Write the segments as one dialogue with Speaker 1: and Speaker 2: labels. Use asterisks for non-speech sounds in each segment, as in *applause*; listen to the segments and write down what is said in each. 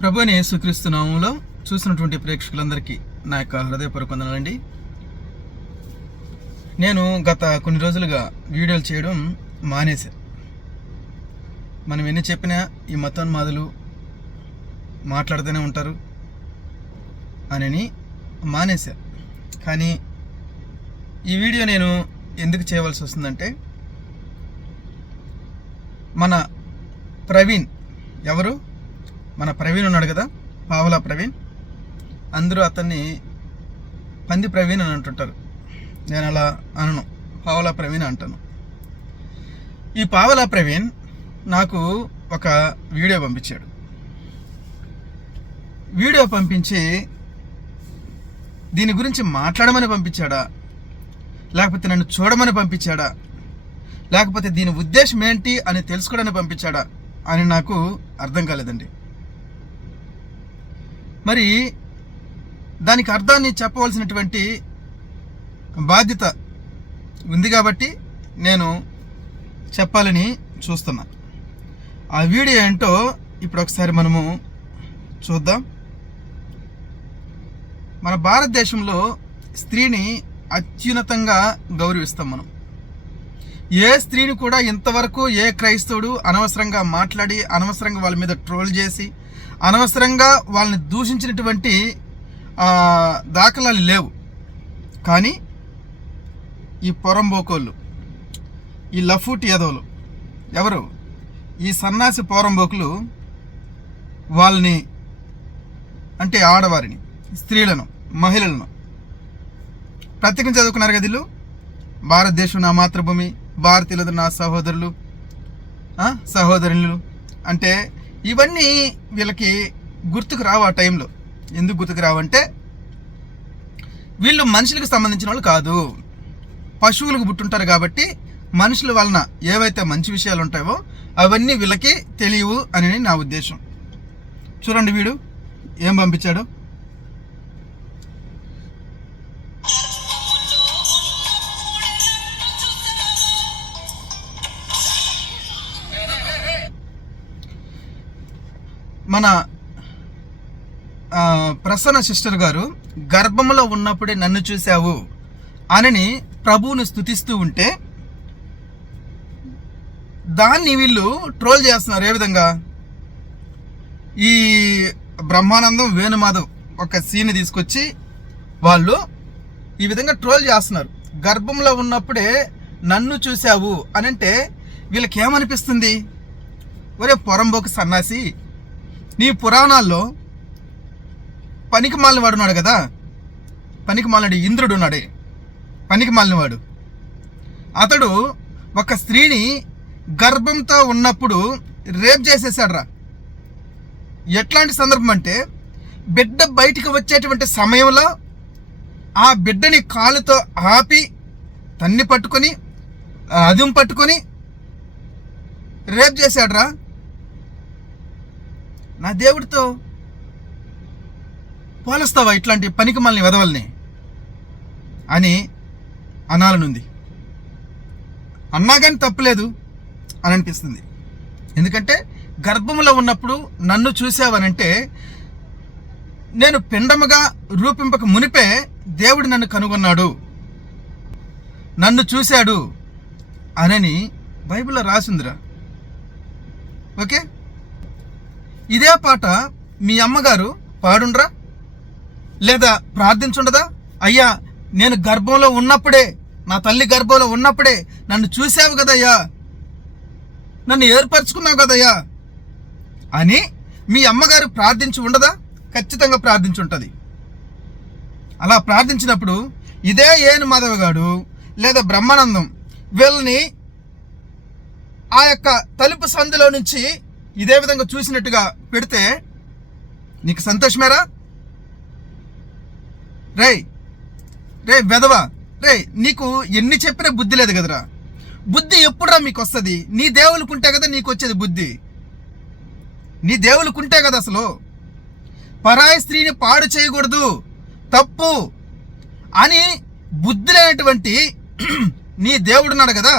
Speaker 1: ప్రభుని యేసుక్రీస్తు నామంలో చూసినటువంటి ప్రేక్షకులందరికీ నా యొక్క హృదయపూర్వక వందనాలండి. నేను గత కొన్ని రోజులుగా వీడియోలు చేయడం మానేశాను మనం ఎన్ని చెప్పినా ఈ మతోన్మాదులు మాట్లాడుతూనే ఉంటారు అని మానేశా. కానీ ఈ వీడియో నేను ఎందుకు చేయవలసి వస్తుందంటే మన ప్రవీణ్ ఎవరు? మన ప్రవీణ్ ఉన్నాడు కదా పావలా ప్రవీణ్. అందరూ అతన్ని పంది ప్రవీణ్ అని అంటుంటారు. నేను అలా అనను పావలా ప్రవీణ్ అంటాను. ఈ పావలా ప్రవీణ్ నాకు ఒక వీడియో పంపించాడు. వీడియో పంపించి దీని గురించి మాట్లాడమని పంపించాడా? లేకపోతే నన్ను చూడమని పంపించాడా? లేకపోతే దీని ఉద్దేశం ఏంటి అని తెలుసుకోవడానికి పంపించాడా? అని నాకు అర్థం కాలేదండి. మరి దానికి అర్థాన్ని చెప్పవలసినటువంటి బాధ్యత ఉంది కాబట్టి నేను చెప్పాలని చూస్తున్నా. ఆ వీడియో ఏంటో ఇప్పుడు ఒకసారి మనము చూద్దాం. మన భారతదేశంలో స్త్రీని అత్యున్నతంగా గౌరవిస్తాం మనం. ఏ స్త్రీని కూడా ఇంతవరకు ఏ క్రైస్తవుడు అనవసరంగా మాట్లాడి అనవసరంగా వాళ్ళ మీద ట్రోల్ చేసి అనవసరంగా వాళ్ళని దూషించినటువంటి దాఖలాలు లేవు. కానీ ఈ పొరంబోకోళ్ళు ఈ లఫూట్ యదవులు ఎవరు? ఈ సన్నాసి పోరంబోకులు వాళ్ళని అంటే ఆడవారిని స్త్రీలను మహిళలను ప్రత్యేకం చదువుకున్నారు కదా వీళ్ళు? భారతదేశం నా మాతృభూమి భారతీయులు నా సహోదరులు సహోదరులు. అంటే ఇవన్నీ వీళ్ళకి గుర్తుకు రావు ఆ టైంలో ఎందుకు గుర్తుకు రావంటే వీళ్ళు మనుషులకు సంబంధించిన వాళ్ళు కాదు. పశువులకు పుట్టుంటారు కాబట్టి మనుషుల వలన ఏవైతే మంచి విషయాలు ఉంటాయో అవన్నీ వీళ్ళకి తెలియవు అని నా ఉద్దేశం. చూడండి వీడు ఏం పంపించాడు? మన ప్రసన్న సిస్టర్ గారు గర్భంలో ఉన్నప్పుడే నన్ను చూశావు అనని ప్రభువుని స్తుతిస్తూ ఉంటే దాన్ని వీళ్ళు ట్రోల్ చేస్తున్నారు. ఏ విధంగా? ఈ బ్రహ్మానందం వేణుమాధవ్ ఒక సీన్ తీసుకొచ్చి వాళ్ళు ఈ విధంగా ట్రోల్ చేస్తున్నారు. గర్భంలో ఉన్నప్పుడే నన్ను చూశావు అని అంటే వీళ్ళకి ఏమనిపిస్తుంది ఒరే పొరంబోకు సన్నాసి నీ పురాణాల్లో పనికి మాలిన వాడు ఉన్నాడు కదా? పనికి మాలినడు ఇంద్రుడు ఉన్నాడే. పనికి అతడు ఒక స్త్రీని గర్భంతో ఉన్నప్పుడు రేప్ చేసేసాడ్రా ఎట్లాంటి సందర్భం అంటే బిడ్డ బయటికి వచ్చేటువంటి సమయంలో ఆ బిడ్డని కాలుతో ఆపి తన్ని పట్టుకొని అదుం పట్టుకొని రేప్ చేశాడ్రా. నా దేవుడితో పోలుస్తావా ఇట్లాంటి పనికి మనల్ని వెదవల్ని? అని అనాలనుంది. అన్నా కానీ తప్పులేదు అని అనిపిస్తుంది ఎందుకంటే గర్భంలో ఉన్నప్పుడు నన్ను చూసావనంటే నేను పిండముగా రూపింపక మునిపే దేవుడు నన్ను కనుగొన్నాడు. నన్ను చూశాడు అనని బైబిల్లో రాసిందిరా. ఓకే? ఇదే పాట మీ అమ్మగారు పాడుండ్రా? లేదా ప్రార్థించుండదా? అయ్యా నేను గర్భంలో ఉన్నప్పుడే నా తల్లి గర్భంలో ఉన్నప్పుడే నన్ను చూసావు కదయ్యా. నన్ను ఏర్పరచుకున్నావు కదయ్యా. అని మీ అమ్మగారు ప్రార్థించి ఉండదా? ఖచ్చితంగా ప్రార్థించి ఉంటుంది అలా ప్రార్థించినప్పుడు ఇదే ఏను మాధవగాడు లేదా బ్రహ్మానందం వీళ్ళని ఆ యొక్క తలుపు సందులో నుంచి ఇదే విధంగా చూసినట్టుగా పెడితే నీకు సంతోషమేరా? రేయ్ రే వెదవా రే నీకు ఎన్ని చెప్పినా బుద్ధి లేదు కదరా. బుద్ధి ఎప్పుడురా మీకు వస్తుంది నీ దేవులుకుంటే కదా నీకు వచ్చేది బుద్ధి. నీ దేవులుకుంటే కదా అసలు. పరాయి స్త్రీని పాడు చేయకూడదు. తప్పు అని బుద్ధి లేనటువంటి నీ దేవుడున్నాడు కదా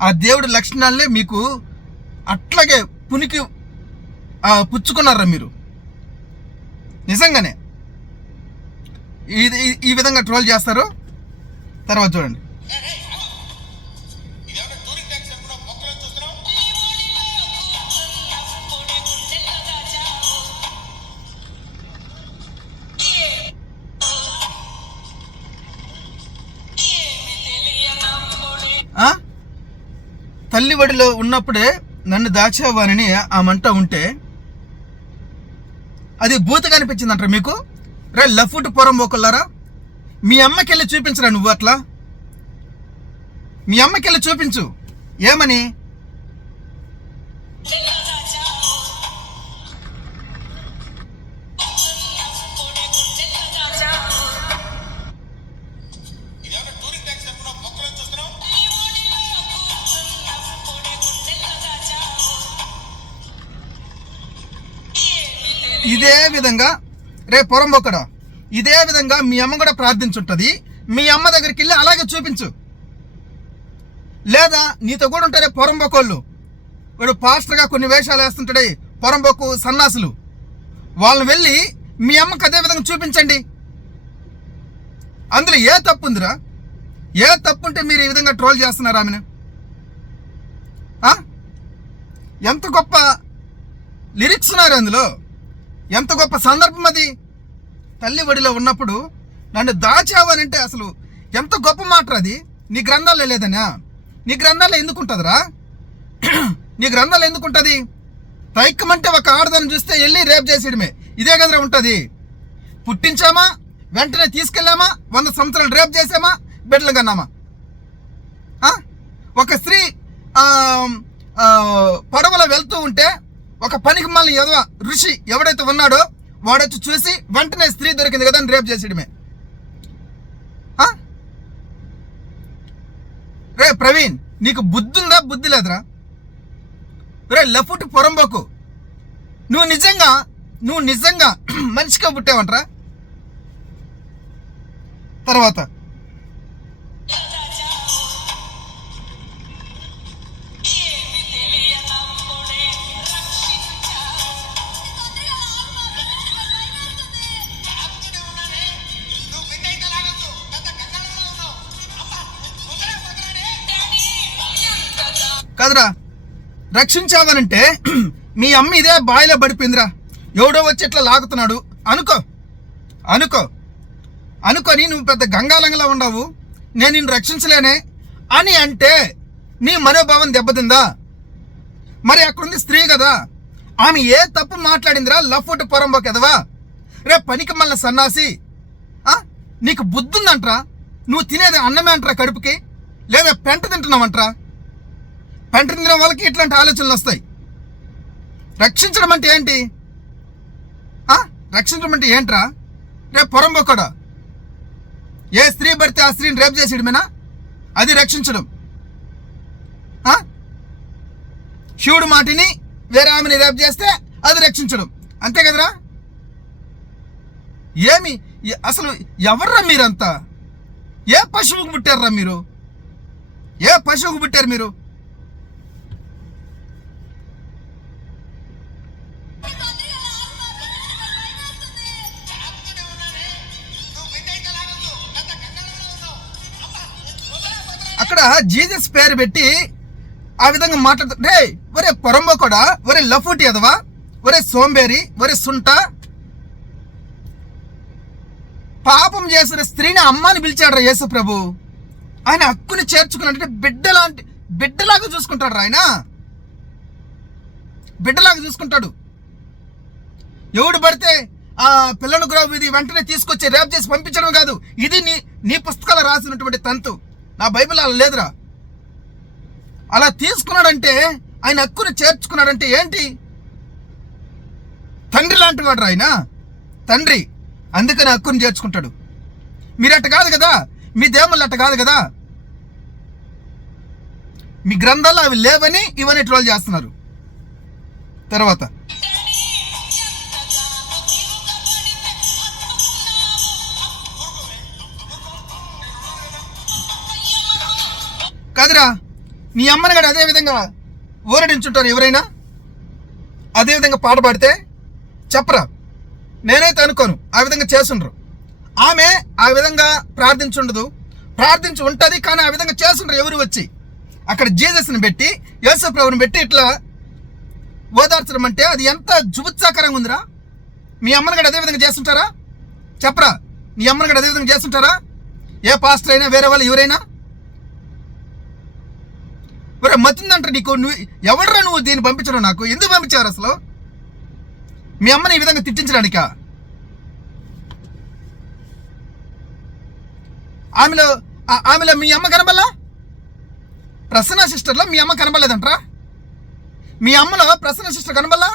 Speaker 1: ఆ దేవుడి లక్షణాలనే మీకు అట్లాగే పునికి పుచ్చుకున్నారా మీరు? నిజంగానే? ఇది ఈ- విధంగా ట్రోల్ చేస్తారు? తర్వాత చూడండి. తల్లి వడిలో ఉన్నప్పుడే నన్ను దాచేవానని ఆ మంట ఉంటే అది బూతగా కనిపించిందంట మీకు? రే లఫ్ట్ పొరం పోకుల్లారా? మీ అమ్మకెళ్ళి చూపించరా నువ్వు అట్లా? మీ అమ్మకెళ్ళి చూపించు. ఏమని? ఇదే విధంగా రే పొరంబొక్కడ ఇదే విధంగా మీ అమ్మ కూడా ప్రార్థించుంటది. మీ అమ్మ దగ్గరికి వెళ్ళి అలాగే చూపించు. లేదా నీతో కూడా ఉంటారే పొరంబొకోళ్ళు వాడు పాస్టర్గా కొన్ని వేషాలు వేస్తుంటాడే పొరంబొక్కు సన్నాసులు. వాళ్ళని వెళ్ళి మీ అమ్మకి అదే విధంగా చూపించండి. అందులో ఏ తప్పు ఉందిరా? ఏ తప్పు ఉంటే మీరు ఈ విధంగా ట్రోల్ చేస్తున్నారు ఆమెను? ఎంత గొప్ప లిరిక్స్ ఉన్నారు అందులో. ఎంత గొప్ప సందర్భం అది? తల్లి ఒడిలో ఉన్నప్పుడు నన్ను దాచావనంటే అసలు ఎంత గొప్ప మాట అది? నీ గ్రంథాల్లో లేదనా నీ గ్రంథాల్లో ఎందుకు ఉంటుందిరా నీ గ్రంథాలు ఎందుకు ఉంటుంది తైక్కమంటే ఒక ఆడదాన్ని చూస్తే వెళ్ళి రేపు చేసేయడమే. ఇదే కదరా ఉంటుంది. పుట్టించామా? వెంటనే తీసుకెళ్ళామా? వంద సంవత్సరాలు రేపు చేసామా? బిడ్డలు కన్నామా? ఒక స్త్రీ పడవలో వెళ్తూ ఉంటే ఒక పనికి మళ్ళీ ఎదవ ఋషి ఎవడైతే ఉన్నాడో వాడొచ్చి చూసి వెంటనే స్త్రీ దొరికింది కదా అని రేపు చేసేయడమే. రే ప్రవీణ్ నీకు బుద్ధి ఉందా బుద్ధి లేదురా. రే లఫుట్ పొరంబకు. నువ్వు నిజంగా నువ్వు నిజంగా *clears throat* మనిషిగా పుట్టావంటరా. తర్వాత
Speaker 2: కాదురా.
Speaker 1: రక్షించావనంటే మీ అమ్మ ఇదే బాయిలో పడిపోయిందిరా. ఎవడో వచ్చి ఇట్లా లాగుతున్నాడు. అనుకో. అనుకో. అనుకొని నువ్వు పెద్ద గంగాలంగలా ఉండవు నేను నిన్ను రక్షించలేనే. అని అంటే నీ మనోభావం దెబ్బతిందా? మరి అక్కడుంది స్త్రీ కదా. ఆమె ఏ తప్పు మాట్లాడిందిరా? లఫ్ట్ పొరంబో కదవా రే పనికి మళ్ళీ సన్నాసి. ఆ? నీకు బుద్ధి ఉందంట్రా నువ్వు తినేది అన్నమే అంటరా కడుపుకి. లేదా పెంట తింటున్నావంట్రా. పంట తినడం వాళ్ళకి ఇట్లాంటి ఆలోచనలు వస్తాయి. రక్షించడం అంటే ఏంటి? ఆ? రక్షించడం అంటే ఏంట్రా? రేపు పొరంబొక్కడా ఏ స్త్రీ పడితే ఆ స్త్రీని రేపు చేసేయడమేనా? అది రక్షించడం. శివుడు మాటిని వేరే ఆమెని రేపు చేస్తే అది రక్షించడం. అంతే కదరా? ఏమి? అసలు ఎవర్రా మీరంతా? ఏ పశువుకు పుట్టారా మీరు? ఏ పశువుకు పుట్టారు మీరు? అక్కడ జీసస్ పేరు పెట్టి ఆ విధంగా మాట్లాడుతా రే ఒరే పొరంబో కూడా ఒరే లఫూటి ఎదవా ఒరే సోంబేరి ఒరే సుంట. పాపం చేసిన స్త్రీని అమ్మాని పిలిచాడు యేసు ప్రభు. ఆయన హక్కుని చేర్చుకున్నట్టే బిడ్డలాంటి బిడ్డలాగా చూసుకుంటాడు ఆయన. బిడ్డలాగా చూసుకుంటాడు. ఎవడు పడితే ఆ పిల్లను గురవు ఇది వెంటనే తీసుకొచ్చి రేప్ చేసి పంపించడం కాదు ఇది నీ నీ పుస్తకాలు రాసినటువంటి తంతు. నా బైబిల్ అలా లేదురా. అలా తీసుకున్నాడంటే ఆయన హక్కుని చేర్చుకున్నాడంటే ఏంటి? తండ్రి లాంటి వాడు ఆయన. తండ్రి అందుకని హక్కుని చేర్చుకుంటాడు. మీరు అట్ట కాదు కదా? మీ దేవుళ్ళు అట్ట కాదు కదా? మీ గ్రంథాలు అవి లేవని ఇవన్నీ ట్రోల్ చేస్తున్నారు. తర్వాత కాదురా నీ అమ్మని కూడా అదే విధంగా ఊరడించుంటారు ఎవరైనా. అదే విధంగా పాట పాడితే చెప్పరా? నేనైతే అనుకోను ఆ విధంగా చేసుండ్రు. ఆమె ఆ విధంగా ప్రార్థించుండదు. ప్రార్థించి ఉంటుంది కానీ ఆ విధంగా చేసుండ్రు ఎవరు వచ్చి. అక్కడ జీసస్ని పెట్టి యేసప్రభుని పెట్టి ఇట్లా ఓదార్చడం అంటే అది ఎంత జుబుత్సాకరంగా ఉందిరా? మీ అమ్మని కూడా అదే విధంగా చేస్తుంటారా? చెప్పరా మీ అమ్మని కూడా అదే విధంగా చేస్తుంటారా? ఏ పాస్టర్ అయినా వేరే వాళ్ళు ఎవరైనా ఒరే మతుందంట నీకు? నువ్వు ఎవడరా నువ్వు దీన్ని పంపించడం నాకు? ఎందుకు పంపించారు అసలు? మీ అమ్మని ఈ విధంగా తిట్టించడానికా? ఆమెలో ఆమెలో మీ అమ్మ కనబల్లా ప్రసన్న సిస్టర్లో మీ అమ్మ కనబడలేదంట్రా? మీ అమ్మలో ప్రసన్న సిస్టర్ కనబల్లా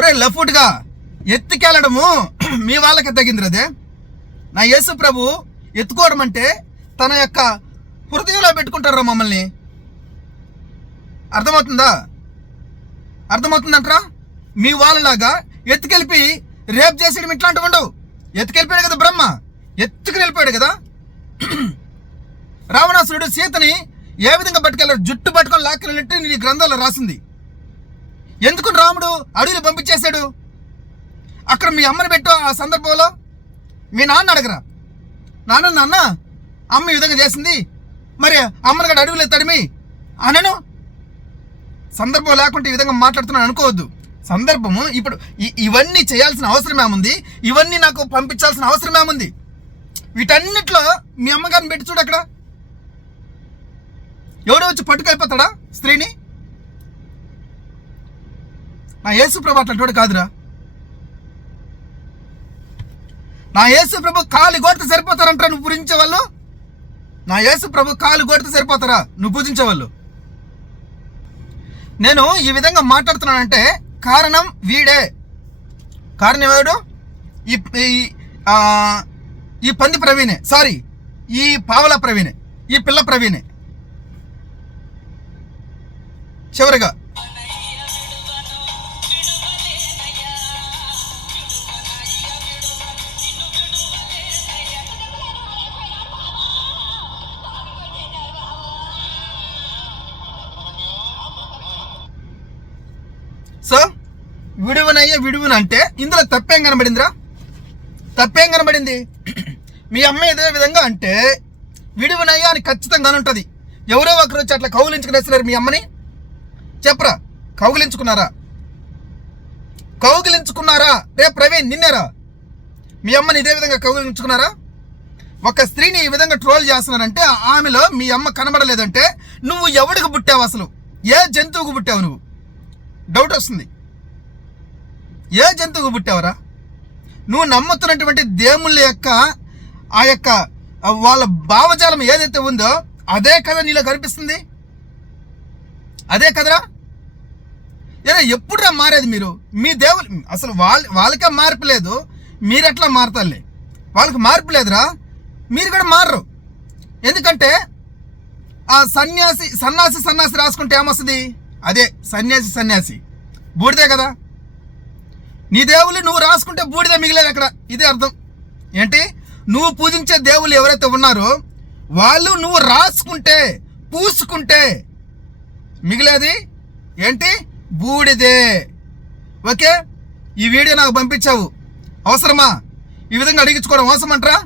Speaker 1: ఒరే లఫుట్గా ఎత్తుకెళ్ళడము *clears throat* మీ వాళ్ళకి తగింది అదే నా యేసు ప్రభు ఎత్తుకోవడం అంటే తన యొక్క హృదయంలో పెట్టుకుంటారా మమ్మల్ని? అర్థమవుతుందా? అర్థమవుతుందంటరా? మీ వాళ్ళలాగా ఎత్తుకెళ్ళి రేప్ చేసేయడం ఇట్లాంటివి ఉండవు. ఎత్తుకెళ్ళిపోయాడు కదా బ్రహ్మ. ఎత్తుకుని వెళ్ళిపోయాడు కదా. *clears throat* రావణాసురుడు సీతని ఏ విధంగా పట్టుకెళ్ళాడు? జుట్టు పట్టుకొని లాక్కెళ్ళినట్టు నీ గ్రంథాలు రాసింది. ఎందుకు రాముడు అడవిలో పంపించేశాడు? అక్కడ మీ అమ్మని పెట్టు ఆ సందర్భంలో. మీ నాన్న అడగరా. నాన్న నాన్న అమ్మ ఈ విధంగా చేసింది. మరి అమ్మని గడ అడవిలో తడిమి అనను. సందర్భం లేకుంటే ఈ విధంగా మాట్లాడుతున్నాను అనుకోవద్దు. సందర్భము ఇప్పుడు ఇవన్నీ చేయాల్సిన అవసరం ఏముంది? ఇవన్నీ నాకు పంపించాల్సిన అవసరం ఏముంది? వీటన్నిటిలో మీ అమ్మగారిని పెట్టి చూడు అక్కడ. ఎవడో వచ్చి పట్టుకెళ్ళిపోతాడా స్త్రీని? నా యేసు ప్రభు అట్లాంటి కాదురా. నా యేసు ప్రభు కాలు కొడితే సరిపోతారంటారా నువ్వు పూజించే వాళ్ళు? నా యేసు ప్రభు కాలు కొడితే సరిపోతారా? నువ్వు పూజించే వాళ్ళు? నేను ఈ విధంగా మాట్లాడుతున్నానంటే కారణం వీడే. కారణం ఎవడు? ఈ ఈ, ఈ పంది ప్రవీణే. సారీ ఈ పావల ప్రవీణే. ఈ పిల్ల ప్రవీణే. చివరిగా విడువనయ్యే అంటే ఇందులో తప్పేం కనబడిందిరా? తప్పేం కనబడింది? *clears throat* మీ అమ్మ ఇదే విధంగా అంటే విడువనయ్యా అని ఖచ్చితంగా ఉంటుంది. ఎవరో ఒకరు వచ్చి అట్లా కౌగిలించుకునేస్తున్నారు మీ అమ్మని. చెప్పరా కౌగిలించుకున్నారా? కౌగిలించుకున్నారా? రే ప్రవీణ్ నిన్నేరా? మీ అమ్మని ఇదే విధంగా కౌగిలించుకున్నారా? ఒక స్త్రీని ఈ విధంగా ట్రోల్ చేస్తున్నారంటే ఆమెలో మీ అమ్మ కనబడలేదంటే నువ్వు ఎవడికి పుట్టావు అసలు? ఏ జంతువుకు పుట్టావు నువ్వు? డౌట్ వస్తుంది. ఏ జంతువుకు పుట్టావరా? నువ్వు నమ్ముతున్నటువంటి దేవుళ్ళ యొక్క ఆ యొక్క వాళ్ళ భావజాలం ఏదైతే ఉందో అదే కదా నీలో కనిపిస్తుంది? అదే కదరా ఏదో ఎప్పుడురా మారేది మీరు? మీ దేవులు అసలు వాళ్ళ వాళ్ళకే మార్పు లేదు. మీరు ఎట్లా మారతారులే? వాళ్ళకి మార్పు లేదురా? మీరు కూడా మారరు. ఎందుకంటే ఆ సన్యాసి సన్నాసి సన్యాసి రాసుకుంటే ఏమొస్తుంది? అదే సన్యాసి సన్యాసి. బూడిదే కదా? నీ దేవుళ్ళు నువ్వు రాసుకుంటే బూడిద మిగిలేదు అక్కడ. ఇదే అర్థం. ఏంటి? నువ్వు పూజించే దేవుళ్ళు ఎవరైతే ఉన్నారో వాళ్ళు నువ్వు రాసుకుంటే పూసుకుంటే మిగిలేది ఏంటి? బూడిదే. ఓకే? ఈ వీడియో నాకు పంపించావు. అవసరమా? ఈ విధంగా అడిగించుకోవడం అవసరమంటారా?